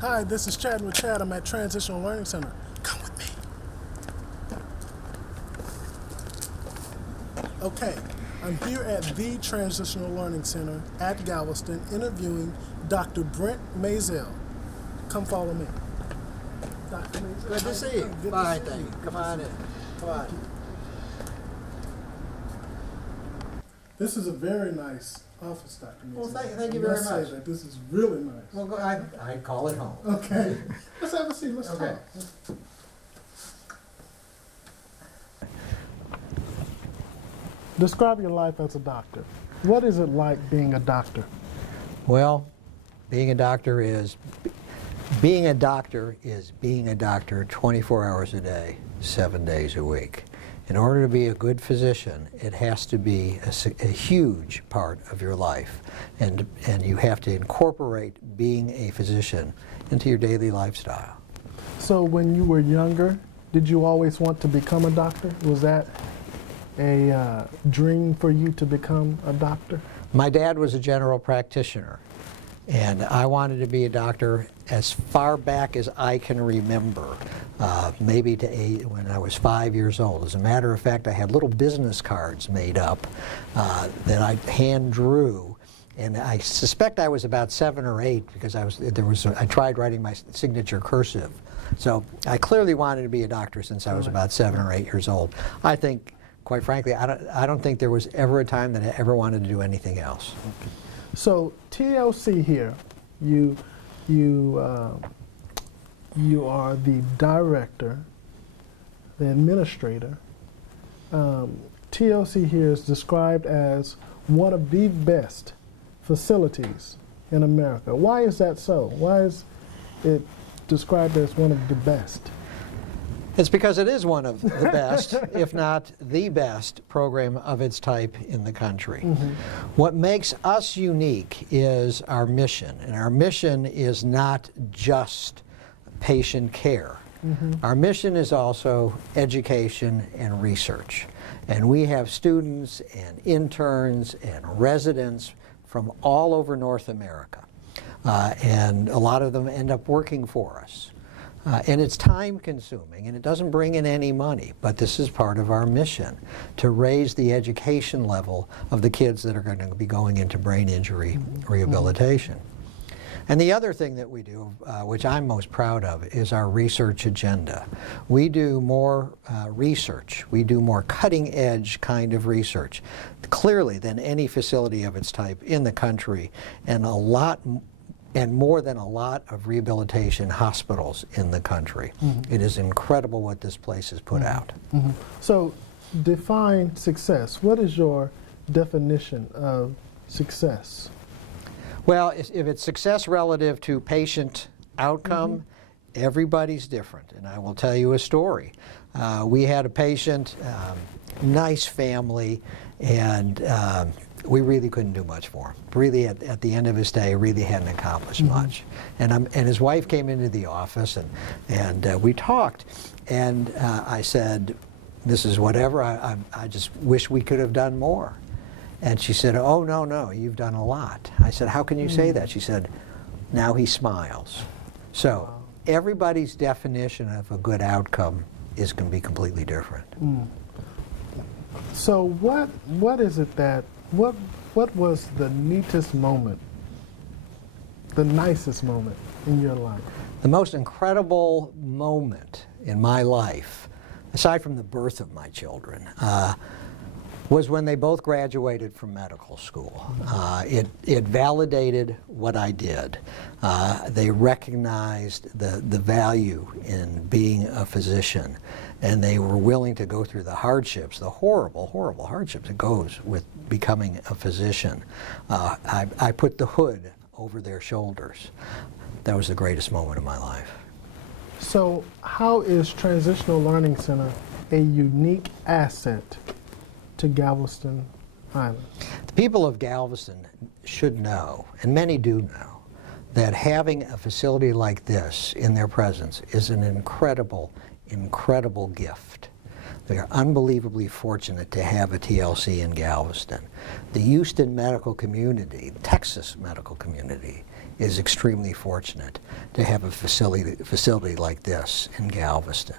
Hi, this is Chattin with Chad. I'm at Transitional Learning Center. Come with me. Okay, I'm here at the Transitional Learning Center at Galveston interviewing Dr. Brent Maisel. Come follow me. Dr. Maisel. Good to see you. Good Fine, to see thank you. you. Come on in. Come on. This is a very nice office, Dr. Maisel. Well, thank you very I must say much. that this is really nice. Well, I call it home. Okay, let's have a seat. Let's Okay. talk. Describe your life as a doctor. What is it like being a doctor? Well, being a doctor is being a doctor 24 hours a day, 7 days a week. In order to be a good physician, it has to be a huge part of your life, and you have to incorporate being a physician into your daily lifestyle. So when you were younger, did you always want to become a doctor? Was that a dream for you to become a doctor? My dad was a general practitioner, and I wanted to be a doctor as far back as I can remember, maybe to when I was 5 years old. As a matter of fact, I had little business cards made up that I hand drew, and I suspect I was about 7 or 8 because I tried writing my signature cursive. So I clearly wanted to be a doctor since I was about 7 or 8 years old. I think, quite frankly, I don't think there was ever a time that I ever wanted to do anything else. Okay. So TLC here, you are the director, the administrator. TLC here is described as one of the best facilities in America. Why is that so? Why is it described as one of the best? It's because it is one of the best, if not the best, program of its type in the country. Mm-hmm. What makes us unique is our mission, and our mission is not just patient care. Mm-hmm. Our mission is also education and research. And we have students and interns and residents from all over North America. And a lot of them end up working for us. And it's time consuming, and it doesn't bring in any money, but this is part of our mission, to raise the education level of the kids that are going to be going into brain injury rehabilitation. And the other thing that we do, which I'm most proud of, is our research agenda. We do more research. We do more cutting edge kind of research, clearly than any facility of its type in the country, and more than a lot of rehabilitation hospitals in the country. Mm-hmm. It is incredible what this place has put out. Mm-hmm. So define success. What is your definition of success? Well, if it's success relative to patient outcome, everybody's different. And I will tell you a story. We had a patient, nice family, and we really couldn't do much for him. Really, at the end of his day, really hadn't accomplished much. And his wife came into the office, and we talked. And I said, "This is whatever. I just wish we could have done more." And she said, "Oh, no, you've done a lot." I said, "How can you say that?" She said, "Now he smiles." So everybody's definition of a good outcome is going to be completely different. So what is it that what was the neatest moment, the nicest moment in your life? The most incredible moment in my life, aside from the birth of my children, was when they both graduated from medical school. It validated what I did. They recognized the value in being a physician, and they were willing to go through the hardships, the horrible, horrible hardships that goes with becoming a physician. I put the hood over their shoulders. That was the greatest moment of my life. So how is Transitional Learning Center a unique asset to Galveston Island? The people of Galveston should know, and many do know, that having a facility like this in their presence is an incredible, incredible gift. They are unbelievably fortunate to have a TLC in Galveston. The Houston medical community, Texas medical community, is extremely fortunate to have a facility like this in Galveston.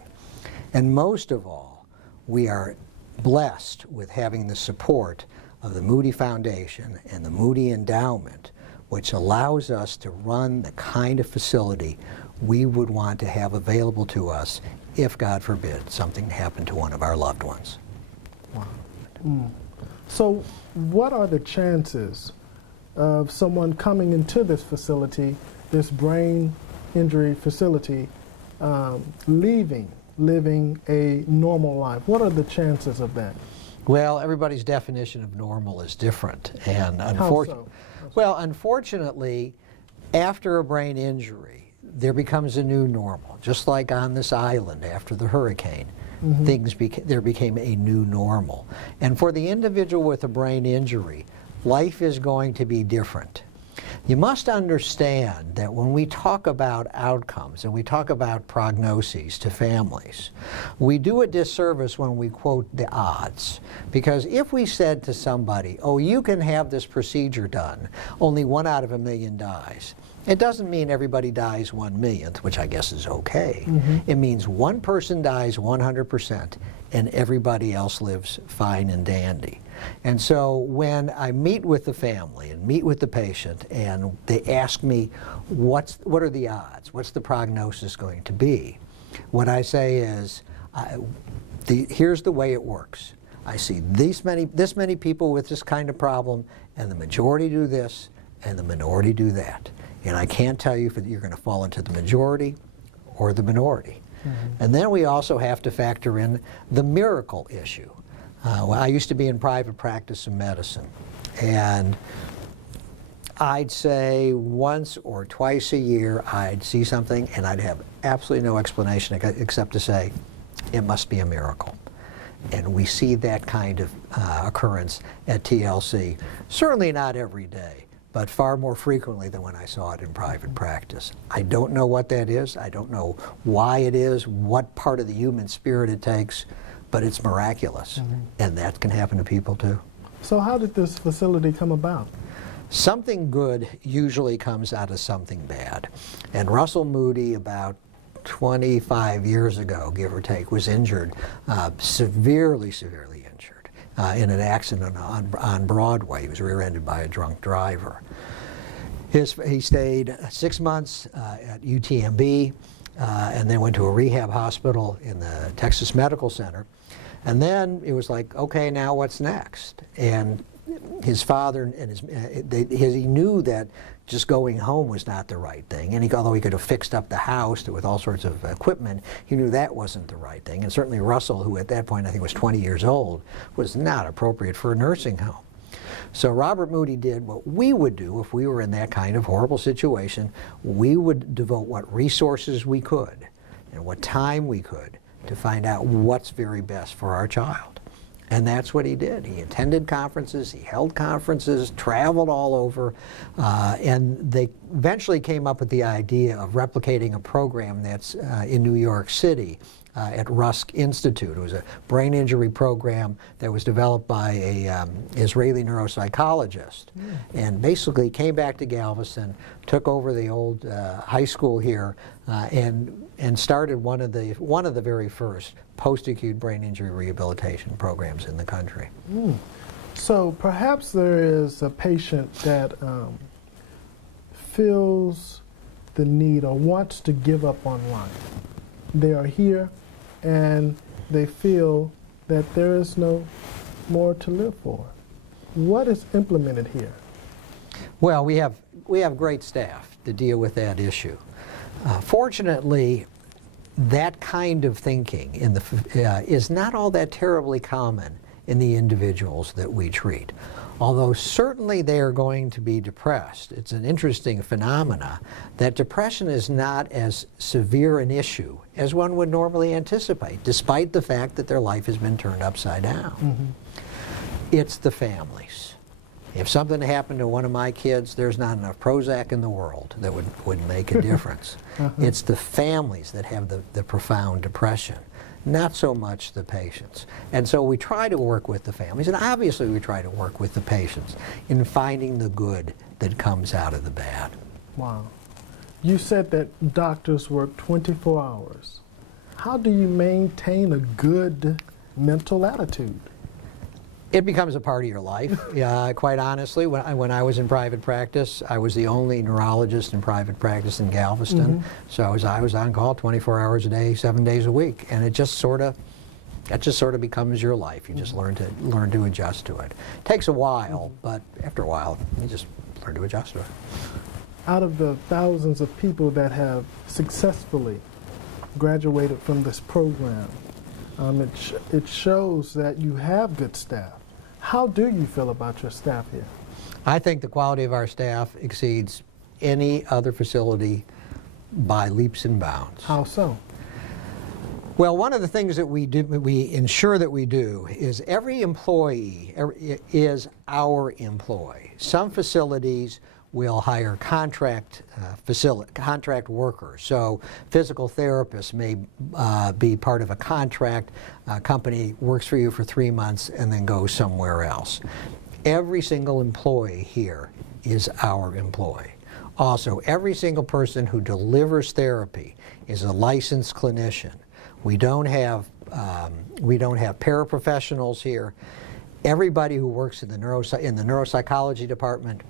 And most of all, we are blessed with having the support of the Moody Foundation and the Moody Endowment, which allows us to run the kind of facility we would want to have available to us if, God forbid, something happened to one of our loved ones. Wow. So what are the chances of someone coming into this facility, this brain injury facility, living a normal life? What are the chances of that? Well, everybody's definition of normal is different. And How so? Well, unfortunately, after a brain injury, there becomes a new normal. Just like on this island after the hurricane, there became a new normal. And for the individual with a brain injury, life is going to be different. You must understand that when we talk about outcomes and we talk about prognoses to families, we do a disservice when we quote the odds. Because if we said to somebody, oh, you can have this procedure done, only 1 out of a million dies, it doesn't mean everybody dies 1/1,000,000th, which I guess is okay. It means one person dies 100% and everybody else lives fine and dandy. And so when I meet with the family and meet with the patient and they ask me, what are the odds? What's the prognosis going to be? What I say is, here's the way it works. I see this many people with this kind of problem, and the majority do this, and the minority do that. And I can't tell you if you're going to fall into the majority or the minority. And then we also have to factor in the miracle issue. Well, I used to be in private practice of medicine, and I'd say once or twice a year I'd see something and I'd have absolutely no explanation except to say, it must be a miracle. And we see that kind of occurrence at TLC. Certainly not every day, but far more frequently than when I saw it in private practice. I don't know what that is. I don't know why it is, what part of the human spirit it takes, but it's miraculous. And that can happen to people too. So how did this facility come about? Something good usually comes out of something bad. And Russell Moody, about 25 years ago, give or take, was injured, severely injured, in an accident on Broadway. He was rear-ended by a drunk driver. He stayed 6 months at UTMB, and then went to a rehab hospital in the Texas Medical Center. And then it was like, okay, now what's next? And his father and he knew that just going home was not the right thing. And although he could have fixed up the house with all sorts of equipment, he knew that wasn't the right thing. And certainly Russell, who at that point I think was 20 years old, was not appropriate for a nursing home. So Robert Moody did what we would do if we were in that kind of horrible situation. We would devote what resources we could and what time we could to find out what's very best for our child. And that's what he did. He attended conferences, he held conferences, traveled all over, and they eventually came up with the idea of replicating a program that's in New York City at Rusk Institute. It was a brain injury program that was developed by a Israeli neuropsychologist, and basically came back to Galveston, took over the old high school here, and started one of the very first post-acute brain injury rehabilitation programs in the country. So perhaps there is a patient that feels the need or wants to give up on life. They are here and they feel that there is no more to live for. What is implemented here? Well, we have great staff to deal with that issue. Fortunately, that kind of thinking is not all that terribly common in the individuals that we treat. Although certainly they are going to be depressed. It's an interesting phenomena that depression is not as severe an issue as one would normally anticipate, despite the fact that their life has been turned upside down. It's the families. If something happened to one of my kids, there's not enough Prozac in the world that would make a difference. It's the families that have the profound depression, not so much the patients. And so we try to work with the families, and obviously we try to work with the patients in finding the good that comes out of the bad. Wow. You said that doctors work 24 hours. How do you maintain a good mental attitude? It becomes a part of your life. Quite honestly, when I was in private practice, I was the only neurologist in private practice in Galveston. So I was on call 24 hours a day, 7 days a week, and that just sort of becomes your life. You just learn to adjust to it. Takes a while, but after a while, you just learn to adjust to it. Out of the thousands of people that have successfully graduated from this program, it shows that you have good staff. How do you feel about your staff here? I think the quality of our staff exceeds any other facility by leaps and bounds. How so? Well, one of the things that we ensure that we do is every employee is our employee. Some facilities will hire contract workers. So physical therapists may be part of a contract company, works for you for 3 months and then goes somewhere else. Every single employee here is our employee. Also, every single person who delivers therapy is a licensed clinician. We don't have paraprofessionals here. Everybody who works in the neuropsychology department,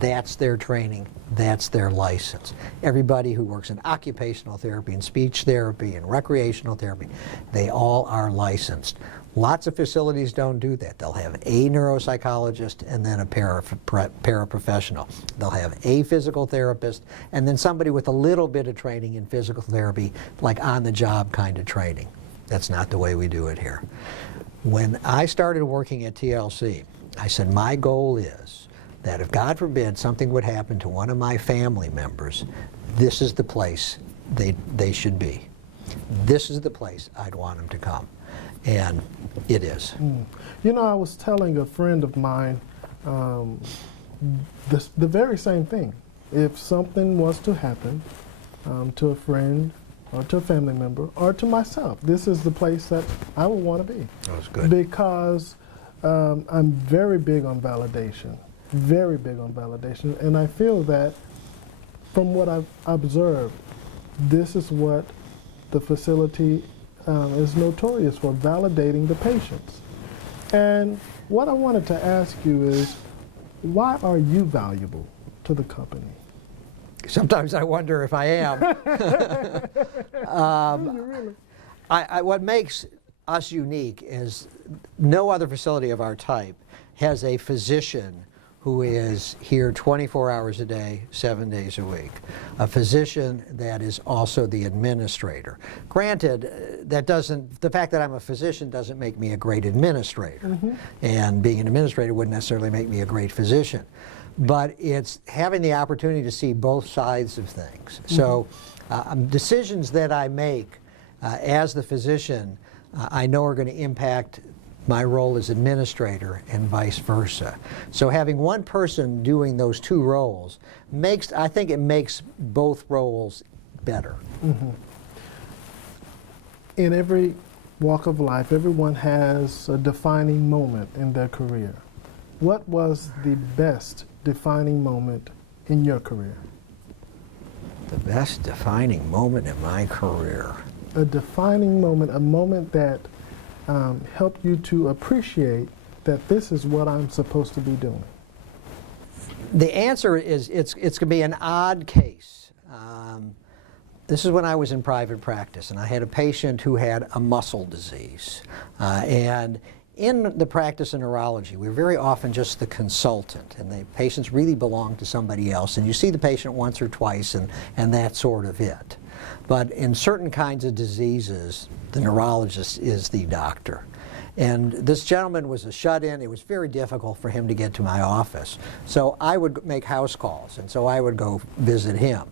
that's their training, that's their license. Everybody who works in occupational therapy and speech therapy and recreational therapy, they all are licensed. Lots of facilities don't do that. They'll have a neuropsychologist and then a paraprofessional. They'll have a physical therapist and then somebody with a little bit of training in physical therapy, like on-the-job kind of training. That's not the way we do it here. When I started working at TLC, I said my goal is that if, God forbid, something would happen to one of my family members, this is the place they should be. This is the place I'd want them to come. And it is. You know, I was telling a friend of mine the very same thing. If something was to happen to a friend or to a family member or to myself, this is the place that I would want to be. That's good. Because I'm very big on validation. Very big on validation, and I feel that from what I've observed, this is what the facility is notorious for, validating the patients. And what I wanted to ask you is, why are you valuable to the company? Sometimes I wonder if I am. What makes us unique is no other facility of our type has a physician who is here 24 hours a day, 7 days a week. A physician that is also the administrator. Granted, the fact that I'm a physician doesn't make me a great administrator. And being an administrator wouldn't necessarily make me a great physician. But it's having the opportunity to see both sides of things. So decisions that I make as the physician, I know are going to impact my role as administrator and vice versa. So having one person doing those two roles I think it makes both roles better. In every walk of life, everyone has a defining moment in their career. What was the best defining moment in your career? The best defining moment in my career. A defining moment, a moment that help you to appreciate that this is what I'm supposed to be doing? The answer is it's going to be an odd case. This is when I was in private practice, and I had a patient who had a muscle disease. And in the practice of neurology, we're very often just the consultant, and the patients really belong to somebody else. And you see the patient once or twice, and that's sort of it. But in certain kinds of diseases, the neurologist is the doctor. And this gentleman was a shut-in. It was very difficult for him to get to my office. So I would make house calls, and so I would go visit him.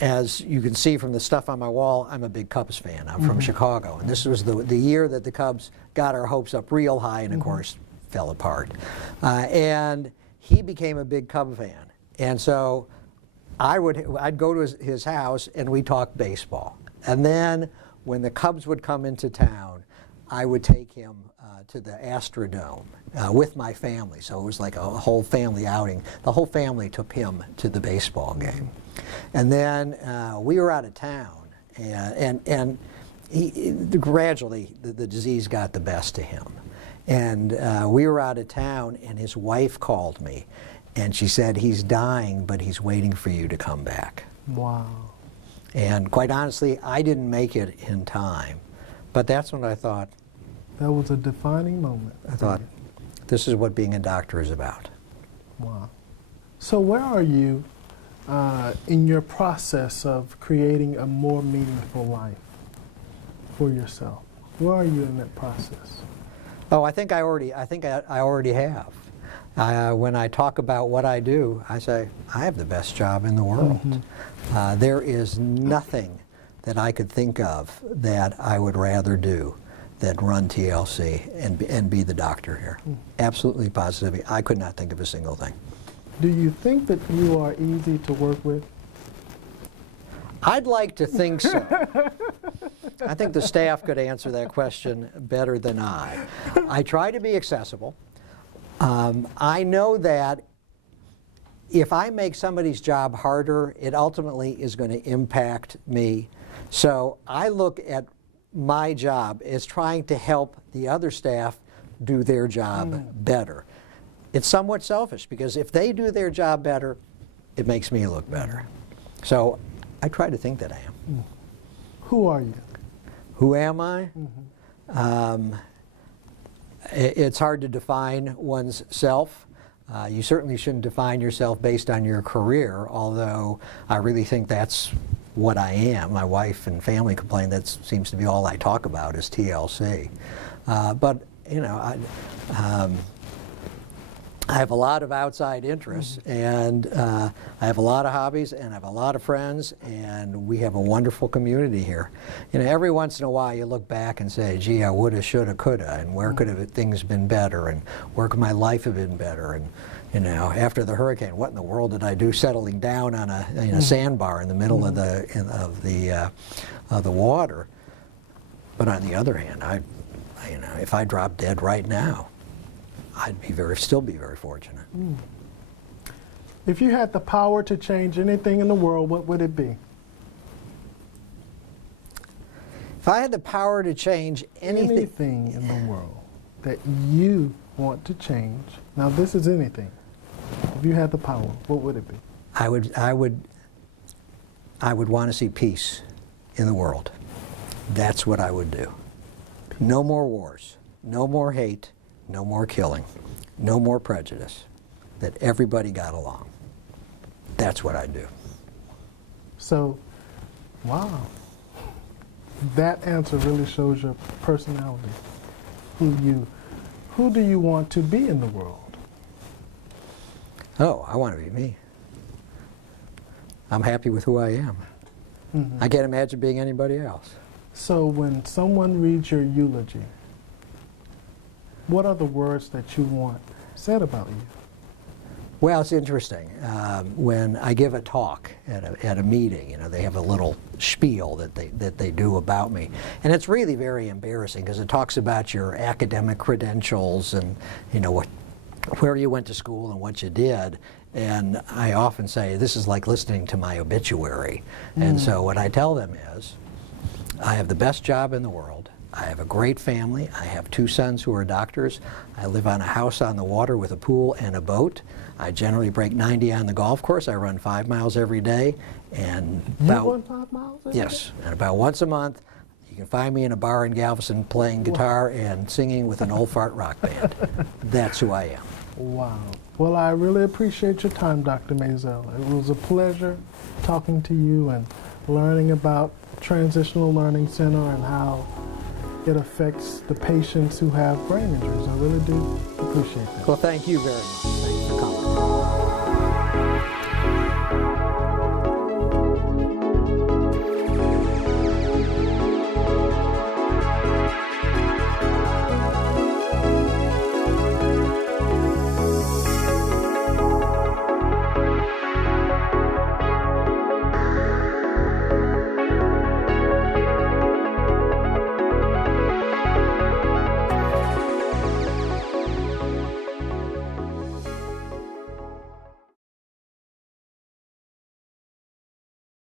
As you can see from the stuff on my wall, I'm a big Cubs fan. I'm from Chicago, and this was the year that the Cubs got our hopes up real high and, of course, fell apart. And he became a big Cub fan. And so I'd go to his house, and we'd talk baseball. And then when the Cubs would come into town, I would take him to the Astrodome with my family, so it was like a whole family outing. The whole family took him to the baseball game. And then we were out of town, and gradually the disease got the best of him. And we were out of town, and his wife called me, and she said, he's dying, but he's waiting for you to come back. Wow. And quite honestly, I didn't make it in time. But that's when I thought. That was a defining moment. I thought, this is what being a doctor is about. Wow. So where are you in your process of creating a more meaningful life for yourself? Where are you in that process? Oh, I think I already have. When I talk about what I do, I say, I have the best job in the world. Mm-hmm. There is nothing that I could think of that I would rather do than run TLC and be the doctor here. Mm. Absolutely, positively. I could not think of a single thing. Do you think that you are easy to work with? I'd like to think so. I think the staff could answer that question better than I. I try to be accessible. I know that if I make somebody's job harder, it ultimately is going to impact me. So I look at my job as trying to help the other staff do their job better. It's somewhat selfish, because if they do their job better, it makes me look better. So I try to think that I am. Who are you? Who am I? It's hard to define one's self. You certainly shouldn't define yourself based on your career, although I really think that's what I am. My wife and family complain that seems to be all I talk about is TLC. But, you know, I have a lot of outside interests, and I have a lot of hobbies, and I have a lot of friends, and we have a wonderful community here. You know, every once in a while you look back and say, gee, I woulda, shoulda, coulda, and where could have things been better, and where could my life have been better, and you know, after the hurricane, what in the world did I do settling down on a sandbar in the middle of the water? But on the other hand, you know, if I dropped dead right now, I'd still be very fortunate. If you had the power to change anything in the world, what would it be? If I had the power to change anything in the world that you want to change, now this is anything. If you had the power, what would it be? I would want to see peace in the world. That's what I would do. No more wars, no more hate, no more killing, no more prejudice, that everybody got along. That's what I do. So, wow. That answer really shows your personality. Who do you want to be in the world? Oh, I want to be me. I'm happy with who I am. I can't imagine being anybody else. So when someone reads your eulogy, what are the words that you want said about you? Well, it's interesting. When I give a talk at a meeting, you know, they have a little spiel that they do about me, and it's really very embarrassing because it talks about your academic credentials and, you know, where you went to school and what you did. And I often say this is like listening to my obituary. And so what I tell them is, I have the best job in the world. I have a great family. I have 2 sons who are doctors. I live on a house on the water with a pool and a boat. I generally break 90 on the golf course. I run 5 miles every day. And you run 5 miles every day? Yes, and about once a month, you can find me in a bar in Galveston playing guitar and singing with an old fart rock band. That's who I am. Wow. Well, I really appreciate your time, Dr. Maisel. It was a pleasure talking to you and learning about Transitional Learning Center and how it affects the patients who have brain injuries. I really do appreciate that. Well, thank you very much.